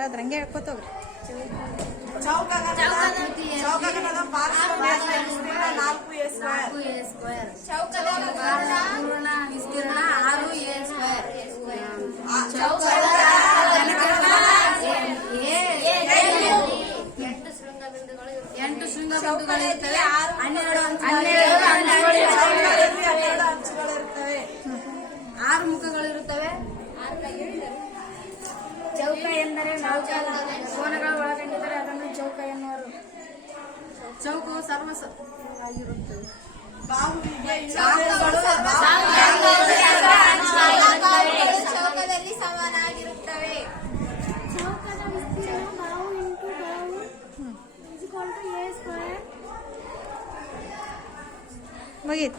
ಯಾರಾದ್ರೂ ಹಂಗೆ ಹೇಳ್ಕೊತವ್ರಿ. ಚೌಕದ ಪಾರ್ಶ್ವ ವಿಸ್ತೀರ್ಣ 4a ಸ್ಕ್ವೇರ್. ಚೌಕದ ಪೂರ್ಣ ವಿಸ್ತೀರ್ಣ 6a ಸ್ಕ್ವೇರ್. ಚೌಕದ ಎಂಟು ಶೃಂಗ ಬಿಂದುಗಳಿರ್ತವೆ. 12 ಅಂಚುಗಳಿರ್ತವೆ. 6 ಮುಖಗಳಿರುತ್ತವೆ. ಚೌಕ ಎಂದರೆ ಕೋನಗಳ ಒಳಗೊಂಡಿದ್ದರೆ ಅದನ್ನು ಚೌಕ ಎನ್ನುವರು. ಚೌಕವು ಸರ್ವವಾಗಿರುತ್ತವೆ. ಚೌಕದಲ್ಲಿ ಸಮಾನಾಗಿರುತ್ತವೆ. ಚೌಕದ ವಿಸ್ತೀರ್ಣ ಬಾಹು ಇಂಟು ಬಾಹು = a ಸ್ಕ್ವೇರ್. ಮುಗೀತು.